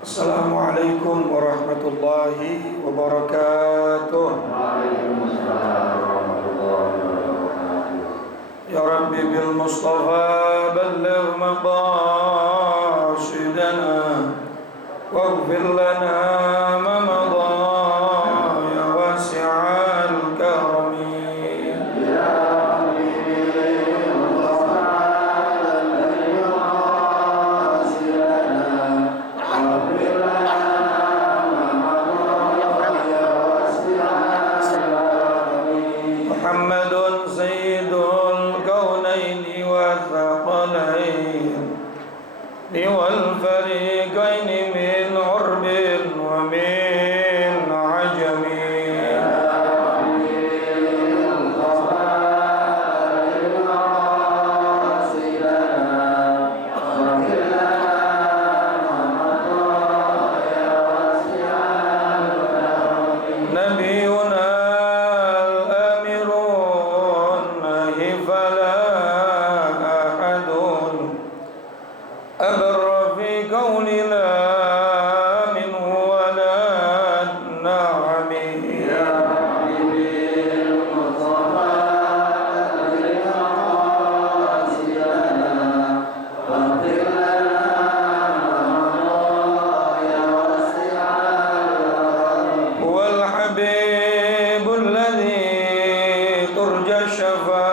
Assalamualaikum warahmatullahi wabarakatuh. Waalaikumsalam warahmatullahi wabarakatuh. Ya Rabbi bil Mustafa balligh maqasidana waghfir lana ma madha ya wasi'al karami. محمد سيد الكونين والثقلين والفريقين من عرب ومن عجم. نبينا الآمر النهي فلا أحد أبر في قول لا منه ولا النعم. يا حبيبي المصطفى واغفر لنا هو الحبيب الذي ترجى الشفاعة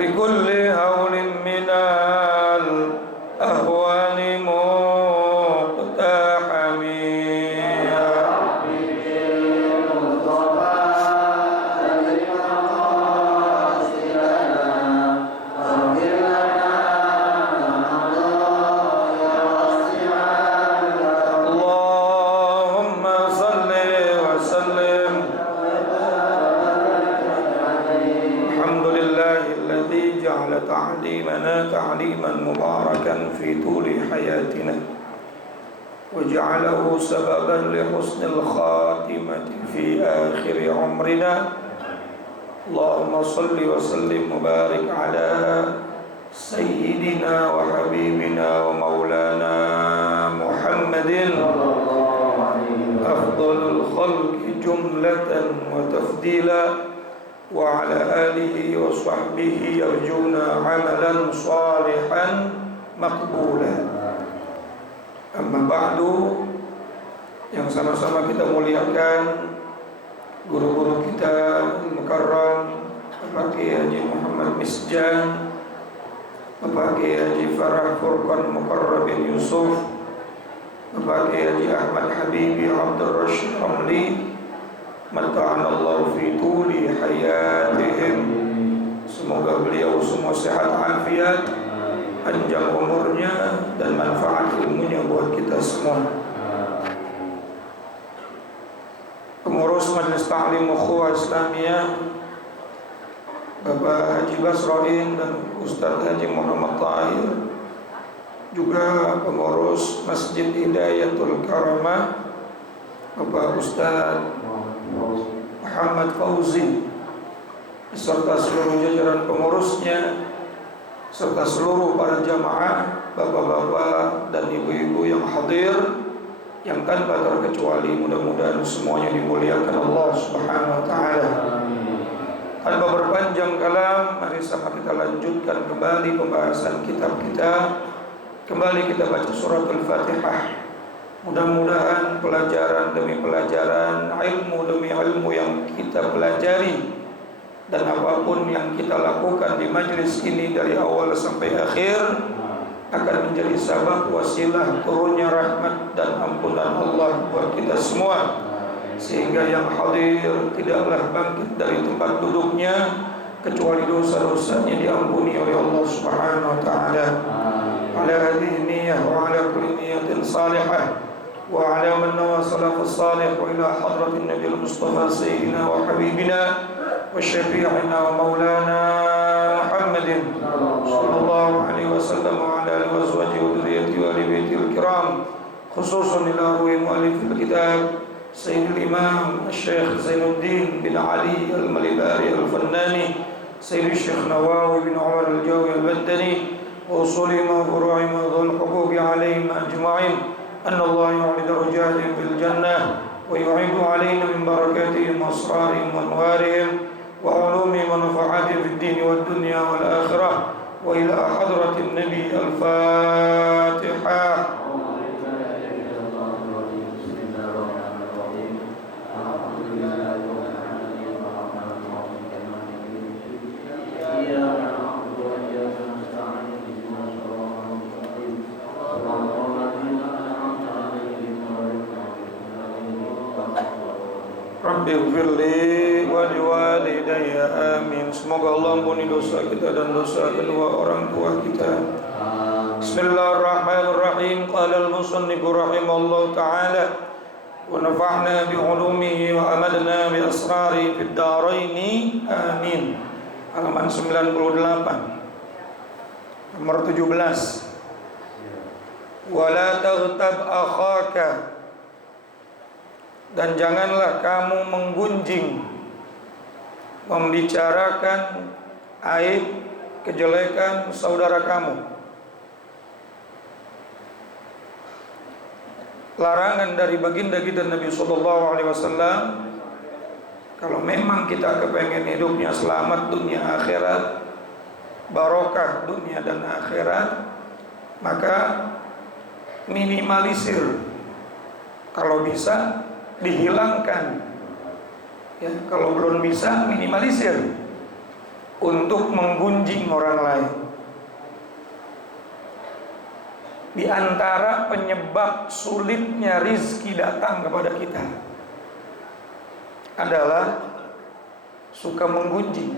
لكل هول من الأهوال مقتحم. يا حبيبي المصطفى واغفر لنا اللهم صل وسلم. الحمد لله الذي جعل تعليمنا تعليما مباركا في طول حياتنا وجعله سببا لحسن الخاتمة في آخر عمرنا. اللهم صل وسلم وبارك على سيدنا وحبيبنا ومولانا محمد أفضل الخلق جملة وتفضيلا وعلى آله وصحبه يرجون عملا صالحا مقبولا. Amma ba'du, yang sama-sama kita muliakan guru-guru kita Mukarram Bapak Kiai Haji Muhammad Misjan, Bapak Kiai Haji Farah Furqan Mukarram bin Yusuf, Bapak Kiai Haji Ahmad Habibi Abdul Rashid Ramli, mata'anallahu fi tuli hayatihim. Semoga beliau semua sehat afiat, panjang umurnya dan manfaat ilmunya buat kita semua. Pengurus Majelis Ta'lim Ukhuwah Islamiyah Bapak Haji Basroin dan Ustaz Haji Muhammad Tahir, juga pengurus Masjid Hidayatul Karamah Bapak Ustaz Muhammad Fauzi beserta seluruh jajaran pengurusnya, serta seluruh para jamaah, bapak-bapak dan ibu-ibu yang hadir, yang tanpa terkecuali mudah-mudahan semuanya dimuliakan Allah Subhanahu wa taala. Tanpa berpanjang kalam, mari sama kita lanjutkan kembali pembahasan kitab kita. Kembali kita baca surat Al-Fatihah. Mudah-mudahan pelajaran demi pelajaran, ilmu demi ilmu yang kita pelajari, dan apapun yang kita lakukan di majlis ini dari awal sampai akhir akan menjadi sabab wasilah turunnya rahmat dan ampunan Allah buat kita semua, sehingga yang hadir tidaklah bangkit dari tempat duduknya kecuali dosa-dosanya diampuni oleh Allah Subhanahu wa taala. Ala hadhihi niyyah wa ala kulli niyyatin salihah wa ala man nawa salafus salih wa ila hadratin nabiyil mustafa sayyidina wa habibina وشفيعنا ومولانا محمد صلى الله عليه وسلم وعلى آله وأزواجه وذريته وآل بيته الكرام، خصوصا إلى روح مؤلف الكتاب سيد الإمام الشيخ زين الدين بن علي المليباري الفناني، سيد الشيخ نواوي بن عمر الجوي البدني، وأصولهم وفروعهم وذو الحقوق عليهم أجمعين أن الله يعلي درجاتهم في الجنة ويعيد علينا من بركاتهم وأسرارهم وأنوارهم وعلومهم ونفعاتهم في الدين والدنيا والآخرة وإلى حضرة النبي الفاتحة. Rabbi firli wa liwalidayya amin. Semoga Allah ampuni dosa kita dan dosa kedua orang tua kita. Bismillahirrahmanirrahim. Qala al-musannif rahimallahu ta'ala wa nafa'na bi 'ulumihi wa amadna bi asrari fid dharain amin. Halaman 98 nomor 17. Wala taghtab akhaka, dan janganlah kamu menggunjing, membicarakan aib, kejelekan saudara kamu. Larangan dari baginda kita Nabi SAW, kalau memang kita kepengen hidupnya selamat dunia akhirat, barokah dunia dan akhirat, maka minimalisir, kalau bisa dihilangkan, ya, kalau belum bisa minimalisir untuk menggunjing orang lain. Di antara penyebab sulitnya rizki datang kepada kita adalah suka menggunjing.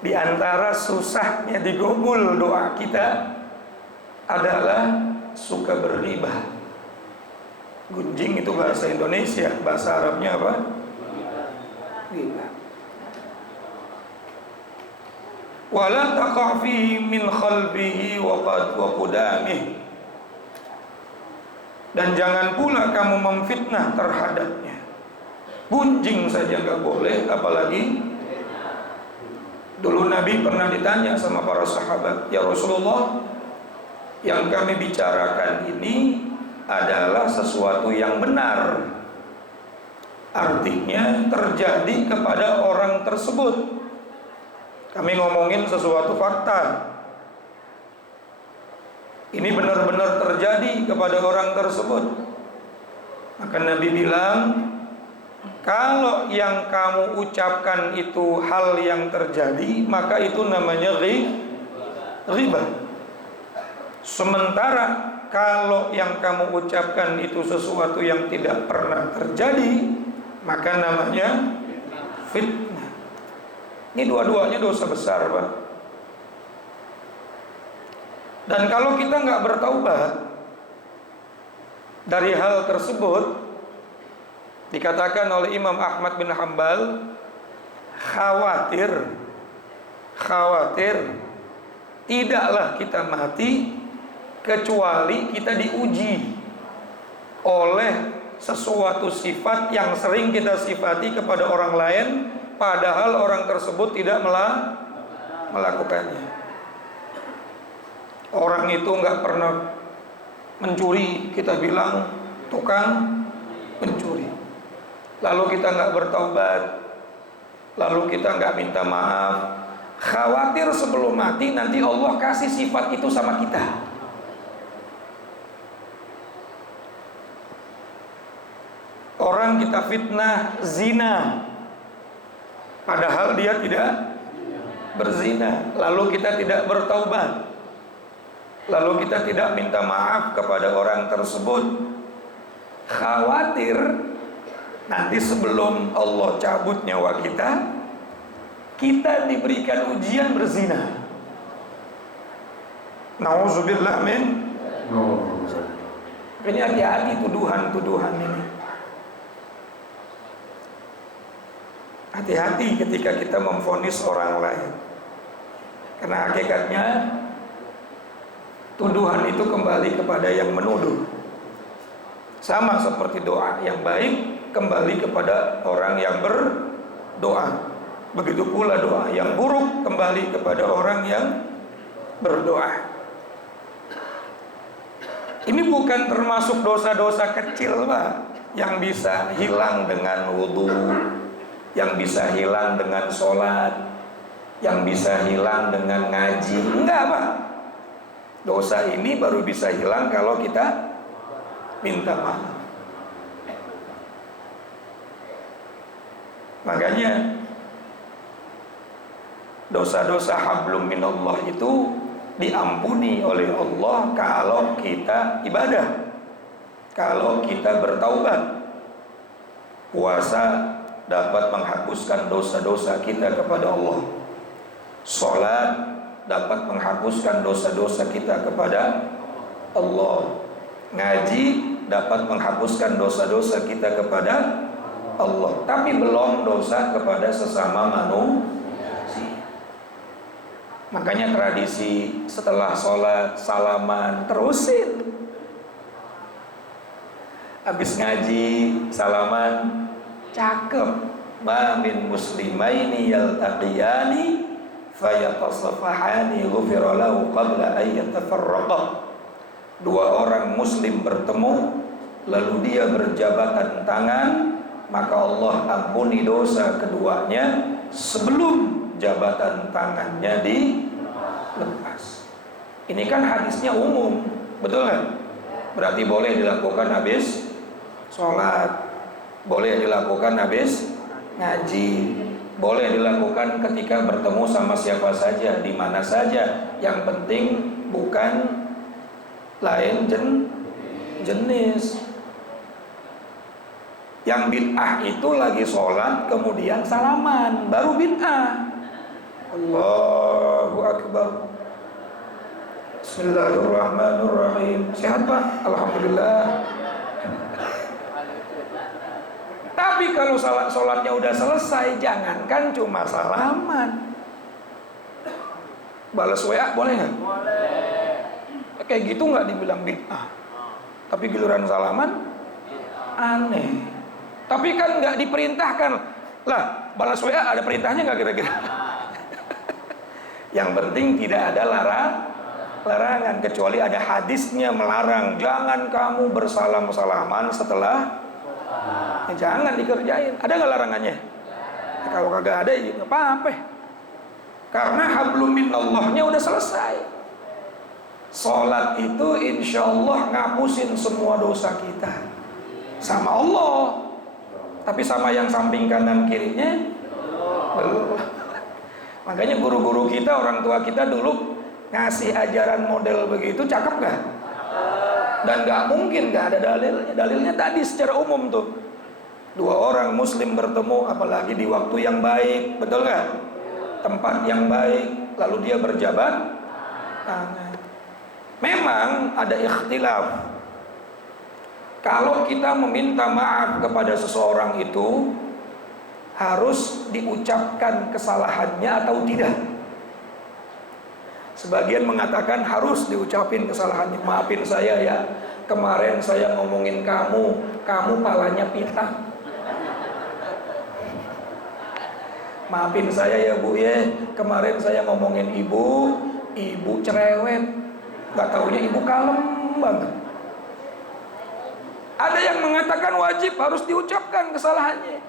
Di antara susahnya digobul doa kita adalah suka berribah. Gunjing itu bahasa Indonesia, bahasa Arabnya apa? Riba. Wala taqa fihi min khalbihi wa qudamih, dan jangan pula kamu memfitnah terhadapnya. Gunjing saja nggak boleh, apalagi dulu Nabi pernah ditanya sama para sahabat, ya Rasulullah, yang kami bicarakan ini adalah sesuatu yang benar, artinya terjadi kepada orang tersebut. Kami ngomongin sesuatu fakta, ini benar-benar terjadi kepada orang tersebut. Maka Nabi bilang, kalau yang kamu ucapkan itu hal yang terjadi, maka itu namanya riba. Sementara kalau yang kamu ucapkan itu sesuatu yang tidak pernah terjadi, maka namanya fitnah. Ini dua-duanya dosa besar, Pak. Dan kalau kita nggak bertaubat dari hal tersebut, dikatakan oleh Imam Ahmad bin Hanbal, khawatir tidaklah kita mati kecuali kita diuji oleh sesuatu sifat yang sering kita sifati kepada orang lain, padahal orang tersebut tidak melakukannya. Orang itu nggak pernah mencuri, kita bilang tukang pencuri. Lalu kita nggak bertaubat, lalu kita nggak minta maaf, khawatir sebelum mati nanti Allah kasih sifat itu sama kita. Orang kita fitnah zina, padahal dia tidak berzina, lalu kita tidak bertaubat, lalu kita tidak minta maaf kepada orang tersebut. Khawatir nanti sebelum Allah cabut nyawa kita, kita diberikan ujian berzina. Nauzubillah min. Ini hati-hati tuduhan-tuduhan ini. Hati-hati ketika kita memvonis orang lain, karena hakikatnya tuduhan itu kembali kepada yang menuduh. Sama seperti doa yang baik kembali kepada orang yang berdoa. Begitu pula doa yang buruk kembali kepada orang yang berdoa. Ini bukan termasuk dosa-dosa kecil, Pak, yang bisa hilang dengan wudu, yang bisa hilang dengan sholat, yang bisa hilang dengan ngaji. Enggak, Pak. Dosa ini baru bisa hilang kalau kita minta maaf. Makanya dosa-dosa hablum minallah itu diampuni oleh Allah kalau kita ibadah, kalau kita bertaubat. Puasa dapat menghapuskan dosa-dosa kita kepada Allah. Salat dapat menghapuskan dosa-dosa kita kepada Allah. Ngaji dapat menghapuskan dosa-dosa kita kepada Allah. Tapi belum dosa kepada sesama manusia. Makanya tradisi setelah sholat salaman terusin. Habis ngaji salaman, cakep. Ma min muslimaini yaltaqiyani fayatasafahani ghufira lahu qabla an yatafarraqa. Dua orang muslim bertemu lalu dia berjabatan tangan, maka Allah ampuni dosa keduanya sebelum jabatan tangannya dilepas. Ini kan hadisnya umum, betul kan? Berarti boleh dilakukan habis sholat, boleh dilakukan habis ngaji, boleh dilakukan ketika bertemu sama siapa saja, di mana saja. Yang penting bukan lain jenis. Yang bid'ah itu lagi sholat kemudian salaman, baru bid'ah. Allahu Akbar. Bismillahirrahmanirrahim. Sehat, Pak? Alhamdulillah. Tapi kalau sholatnya udah selesai, jangankan cuma salaman, balas WA boleh nggak? Boleh. Kayak gitu nggak dibilang bid'ah. Tapi giliran salaman aneh. Tapi kan nggak diperintahkan. Lah, balas WA ada perintahnya nggak kira-kira? Yang penting tidak ada larangan, kecuali ada hadisnya melarang. Jangan kamu bersalam-salaman setelah jangan dikerjain. Ada nggak larangannya? Ya, kalau kagak ada ya apa-apa. Karena hablum minallahnya udah selesai. Sholat itu insya Allah ngapusin semua dosa kita sama Allah. Tapi sama yang samping kanan kirinya belum. Makanya guru-guru kita, orang tua kita dulu ngasih ajaran model begitu, cakep gak? Dan gak mungkin gak ada dalilnya. Dalilnya tadi secara umum tuh, dua orang muslim bertemu, apalagi di waktu yang baik, betul gak? Tempat yang baik, lalu dia berjabat tangan. Memang ada ikhtilaf. Kalau kita meminta maaf kepada seseorang itu harus diucapkan kesalahannya atau tidak. Sebagian mengatakan harus diucapin kesalahannya. Maafin saya ya, kemarin saya ngomongin kamu palanya pitak. Maafin saya ya Bu ya, kemarin saya ngomongin ibu cerewet, gak taunya ibu kalem banget. Ada yang mengatakan wajib harus diucapkan kesalahannya.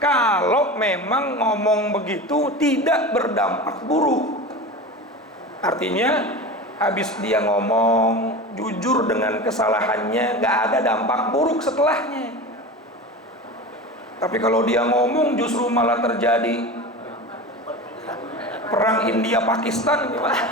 Kalau memang ngomong begitu tidak berdampak buruk. Artinya habis dia ngomong jujur dengan kesalahannya, gak ada dampak buruk setelahnya. Tapi kalau dia ngomong justru malah terjadi perang India Pakistan gimana?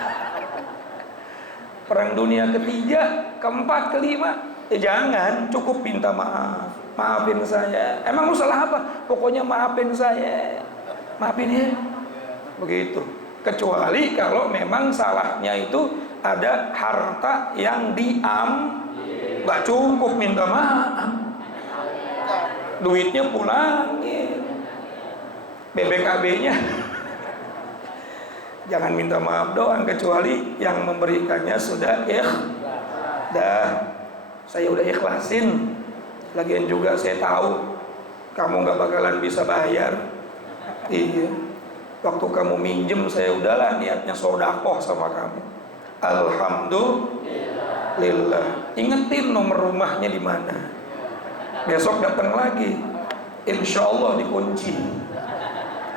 Perang dunia ketiga, keempat, kelima. Jangan, cukup minta maaf. Maafin saya. Emang lu salah apa? Pokoknya maafin saya. Maafin ya. Begitu. Kecuali kalau memang salahnya itu ada harta yang gak cukup minta maaf. Duitnya pulangin. BBKB-nya jangan minta maaf doang, kecuali yang memberikannya sudah saya udah ikhlasin. Lagian juga saya tahu kamu gak bakalan bisa bayar. Iya. Waktu kamu minjem saya udahlah niatnya sodakoh sama kamu. Alhamdulillah. Ingetin nomor rumahnya di mana. Besok datang lagi, insya Allah dikunci.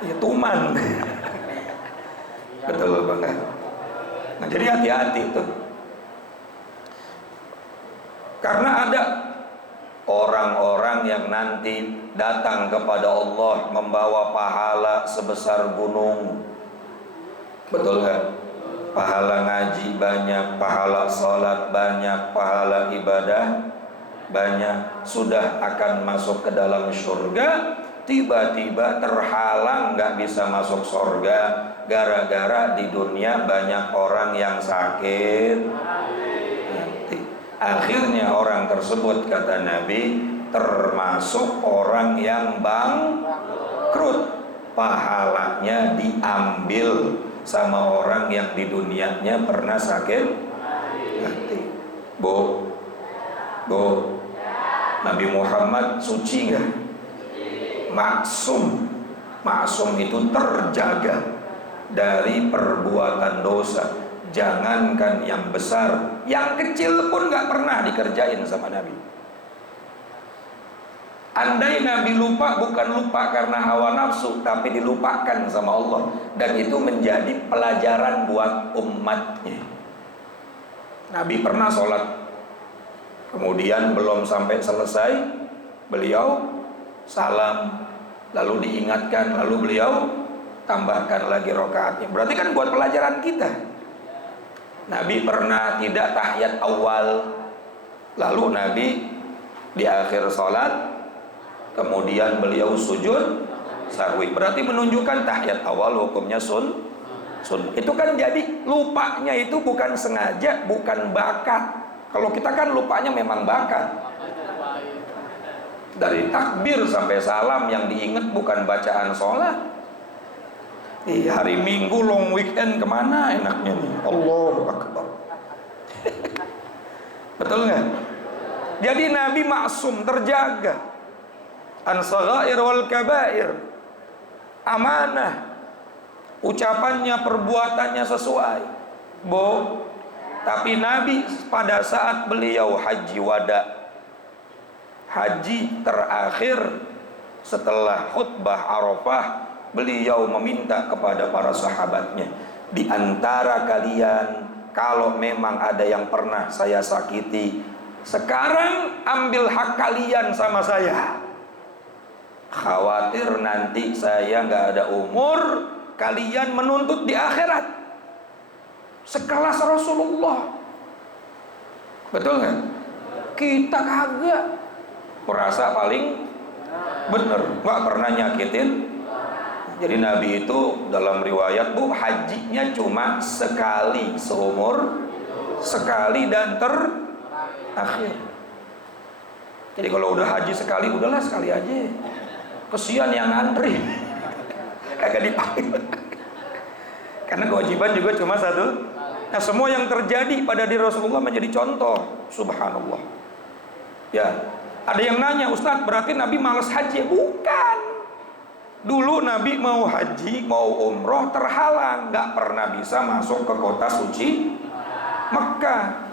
Ya tuman. Betul banget. Nah, jadi hati-hati tuh. Karena ada orang-orang yang nanti datang kepada Allah membawa pahala sebesar gunung. Betul nggak? Pahala ngaji banyak, pahala sholat banyak, pahala ibadah banyak. Sudah akan masuk ke dalam surga, tiba-tiba terhalang nggak bisa masuk surga gara-gara di dunia banyak orang yang sakit. Akhirnya orang tersebut, kata Nabi, termasuk orang yang bangkrut. Pahalanya diambil sama orang yang di dunianya pernah sakit hati. Bu, Nabi Muhammad suci nggak? Maksum. Maksum itu terjaga dari perbuatan dosa. Jangankan yang besar, yang kecil pun gak pernah dikerjain sama Nabi. Andai Nabi lupa, bukan lupa karena hawa nafsu, tapi dilupakan sama Allah. Dan itu menjadi pelajaran buat umatnya. Nabi pernah sholat, kemudian belum sampai selesai, beliau salam, lalu diingatkan, lalu beliau tambahkan lagi rakaatnya. Berarti kan buat pelajaran kita. Nabi pernah tidak tahiyat awal, lalu Nabi di akhir sholat kemudian beliau sujud sahwi. Berarti menunjukkan tahiyat awal hukumnya sun. Itu kan jadi lupanya itu bukan sengaja, bukan bakat. Kalau kita kan lupanya memang bakat. Dari takbir sampai salam yang diingat bukan bacaan sholat. Di hari Minggu long weekend kemana enaknya nih? Allahu Akbar. Betul nggak? Jadi Nabi maksum, terjaga. An-saghair wal kabair. Amanah. Ucapannya, perbuatannya sesuai. Tapi Nabi pada saat beliau haji wada, haji terakhir setelah khutbah Arafah, beliau meminta kepada para sahabatnya, di antara kalian kalau memang ada yang pernah saya sakiti, sekarang ambil hak kalian sama saya. Khawatir nanti saya nggak ada umur, kalian menuntut di akhirat. Sekelas Rasulullah. Betul nggak? Kita kagak. Merasa paling bener, nggak pernah nyakitin. Jadi Nabi itu dalam riwayat hajinya cuma sekali seumur, sekali dan terakhir. Jadi kalau udah haji sekali, udahlah sekali aja. Kesian yang ngantri, kagak dipanggil. Karena kewajiban juga cuma satu. Nah, semua yang terjadi pada diri Rasulullah menjadi contoh. Subhanallah. Ya, ada yang nanya, Ustadz, berarti Nabi malas haji? Bukan. Dulu Nabi mau haji, mau umroh terhalang, nggak pernah bisa masuk ke kota suci Mekah.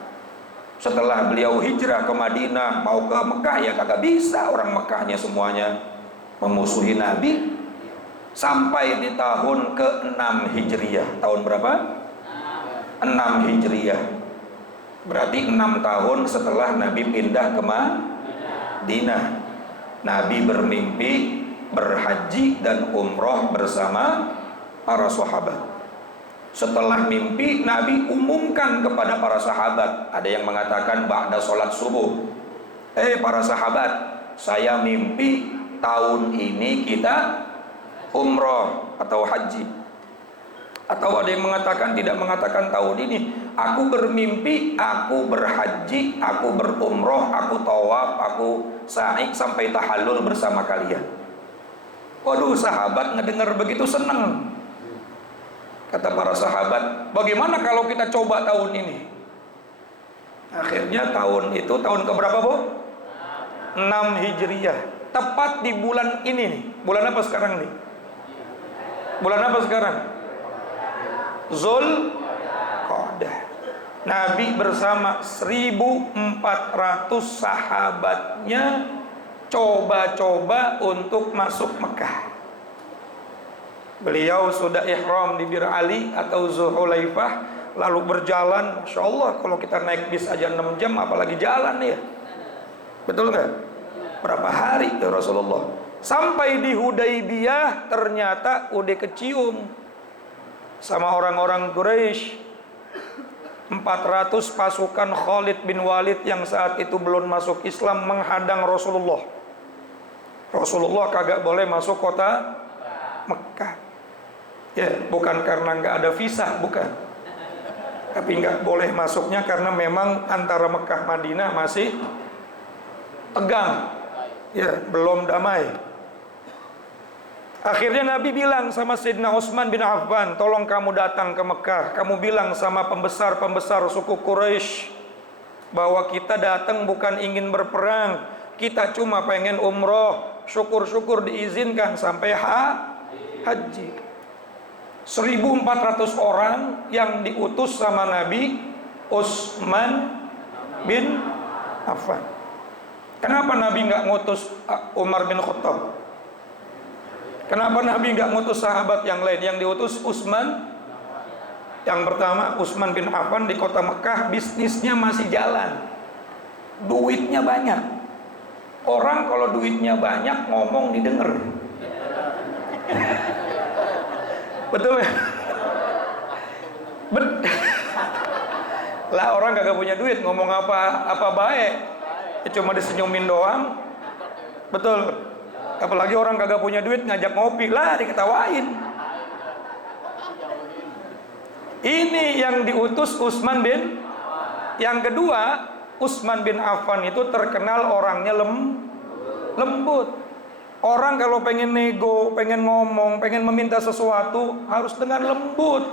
Setelah beliau hijrah ke Madinah, mau ke Mekah ya kagak bisa. Orang Mekahnya semuanya memusuhi Nabi. Sampai di tahun ke-6 Hijriyah. Tahun berapa? 6 Hijriyah. Berarti 6 tahun setelah Nabi pindah ke Madinah. Nabi bermimpi berhaji dan umroh bersama para sahabat. Setelah mimpi, Nabi umumkan kepada para sahabat. Ada yang mengatakan ba'da sholat subuh, para sahabat, saya mimpi tahun ini kita umroh atau haji. Atau ada yang mengatakan, tidak mengatakan tahun ini, aku bermimpi, aku berhaji, aku berumroh, aku tawaf, aku sa'i sampai tahallul bersama kalian. Waduh, sahabat ngedengar begitu senang. Kata para sahabat, bagaimana kalau kita coba tahun ini? Akhirnya tahun itu, tahun keberapa, Bu? 6 Hijriyah. Tepat di bulan ini nih. Bulan apa sekarang nih? Bulan apa sekarang? Zulqa'dah. Nabi bersama 1.400 sahabatnya coba-coba untuk masuk Mekah. Beliau sudah ihram di Bir Ali atau Zulhulaifah, lalu berjalan. Masya Allah, kalau kita naik bis aja 6 jam, apalagi jalan ya. Betul nggak? Berapa hari ya Rasulullah? Sampai di Hudaybiyah ternyata udah kecium sama orang-orang Quraisy. 400 pasukan Khalid bin Walid yang saat itu belum masuk Islam menghadang Rasulullah. Rasulullah kagak boleh masuk kota Mekah. Ya, bukan karena nggak ada visa, bukan. Tapi nggak boleh masuknya karena memang antara Mekah Madinah masih tegang. Ya, belum damai. Akhirnya Nabi bilang sama Sayyidina Utsman bin Affan, tolong kamu datang ke Mekah, kamu bilang sama pembesar-pembesar suku Quraisy bahwa kita datang bukan ingin berperang, kita cuma pengen umroh, syukur-syukur diizinkan sampai haji. 1.400 orang yang diutus sama Nabi Utsman bin Affan. Kenapa Nabi nggak ngutus Umar bin Khattab? Kenapa Nabi nggak ngutus sahabat yang lain? Yang diutus Utsman. Yang pertama, Utsman bin Affan di kota Mekah bisnisnya masih jalan, duitnya banyak. Orang kalau duitnya banyak ngomong didengar. Betul ya? Lah orang kagak punya duit ngomong apa baik, cuma disenyumin doang. Betul. Apalagi orang kagak punya duit ngajak ngopi, lah diketawain. Ini yang diutus Utsman bin. Yang kedua, Utsman bin Affan itu terkenal orangnya lembut. Orang kalau pengen nego, pengen ngomong, pengen meminta sesuatu harus dengan lembut.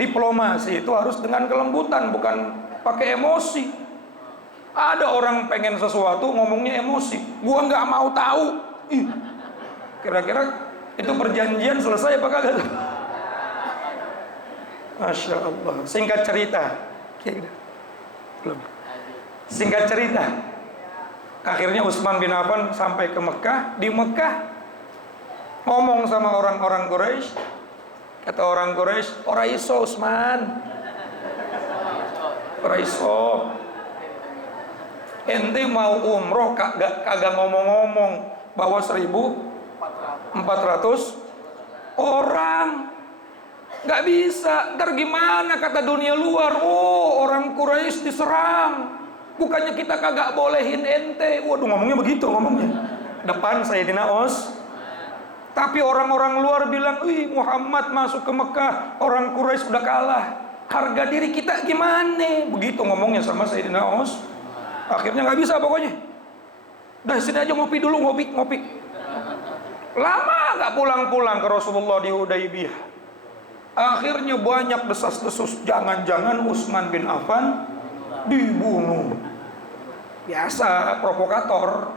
Diplomasi itu harus dengan kelembutan, bukan pakai emosi. Ada orang pengen sesuatu ngomongnya emosi, gua nggak mau tahu. Kira-kira itu perjanjian selesai apa kagak? Masya Allah. Singkat cerita, belum. Singkat cerita, akhirnya Utsman bin Affan sampai ke Mekah. Di Mekah ngomong sama orang-orang Quraisy. Kata orang Quraisy, ora iso Utsman, ora iso. Ente mau umroh kagak ngomong-ngomong bahwa 1.400 orang, nggak bisa. Ntar gimana kata dunia luar? Oh, orang Quraisy diserang, bukannya kita kagak bolehin ente. Waduh, ngomongnya begitu ngomongnya depan Sayyidina Us. Tapi orang-orang luar bilang, wih, Muhammad masuk ke Mekah, orang Quraisy udah kalah, harga diri kita gimana? Begitu ngomongnya sama Sayyidina Us. Akhirnya nggak bisa pokoknya. Dah sini aja ngopi dulu, ngopi. Lama nggak pulang-pulang ke Rasulullah di Hudaybiyah. Akhirnya banyak desas-desus, jangan-jangan Utsman bin Affan dibunuh. Biasa provokator.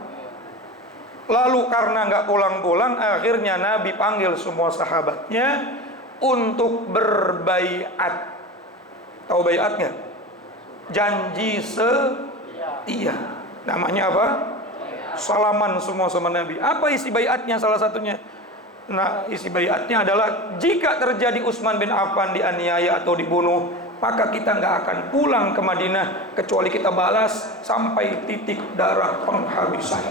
Lalu karena nggak pulang-pulang, akhirnya Nabi panggil semua sahabatnya untuk berbaiat. Tahu baiat nggak? Janji setia. Namanya apa? Salaman semua sama Nabi. Apa isi baiatnya? Salah satunya, nah, isi baiatnya adalah jika terjadi Utsman bin Affan dianiaya atau dibunuh, maka kita nggak akan pulang ke Madinah kecuali kita balas sampai titik darah penghabisan.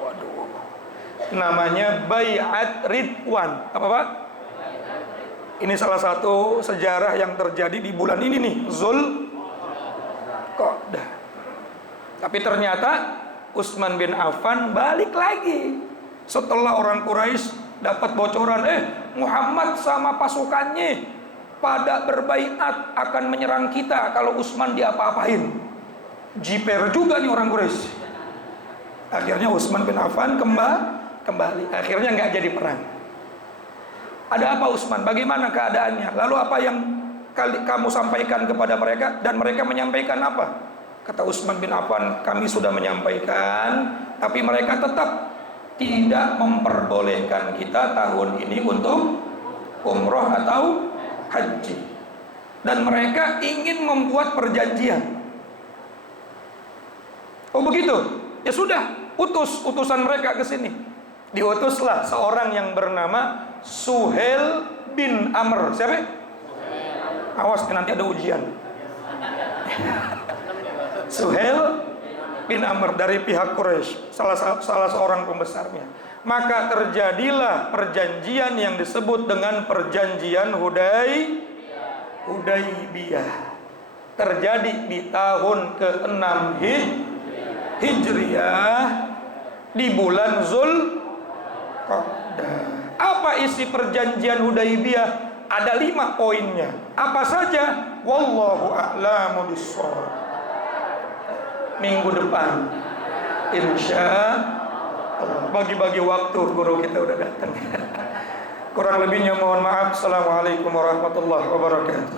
Waduh. Namanya baiat Ridwan. Apa Pak? Ini salah satu sejarah yang terjadi di bulan ini nih, Zulqa'dah. Tapi ternyata Utsman bin Affan balik lagi setelah orang Quraisy dapat bocoran, Muhammad sama pasukannya pada berbaiat akan menyerang kita kalau Utsman diapa-apain. Jiper juga nih orang Quraisy. Akhirnya Utsman bin Affan kembali. Akhirnya nggak jadi perang. Ada apa Utsman? Bagaimana keadaannya? Lalu apa yang kamu sampaikan kepada mereka? Dan mereka menyampaikan apa? Kata Utsman bin Affan, kami sudah menyampaikan, tapi mereka tetap tidak memperbolehkan kita tahun ini untuk umroh atau haji. Dan mereka ingin membuat perjanjian. Oh begitu? Ya sudah, utusan mereka ke sini. Diutuslah seorang yang bernama Suhail bin Amr. Siapa? Awas nanti ada ujian. Suhail bin Amr dari pihak Quraisy, salah seorang pembesarnya. Maka terjadilah perjanjian yang disebut dengan perjanjian Hudaybiyah. Terjadi di tahun ke-6 Hijriah di bulan Zulqa'dah. Apa isi perjanjian Hudaybiyah? Ada 5 poinnya. Apa saja? Wallahu a'lamu bissawab. Minggu depan insya Allah, bagi-bagi waktu, guru kita udah datang. Kurang lebihnya mohon maaf. Assalamualaikum warahmatullahi wabarakatuh.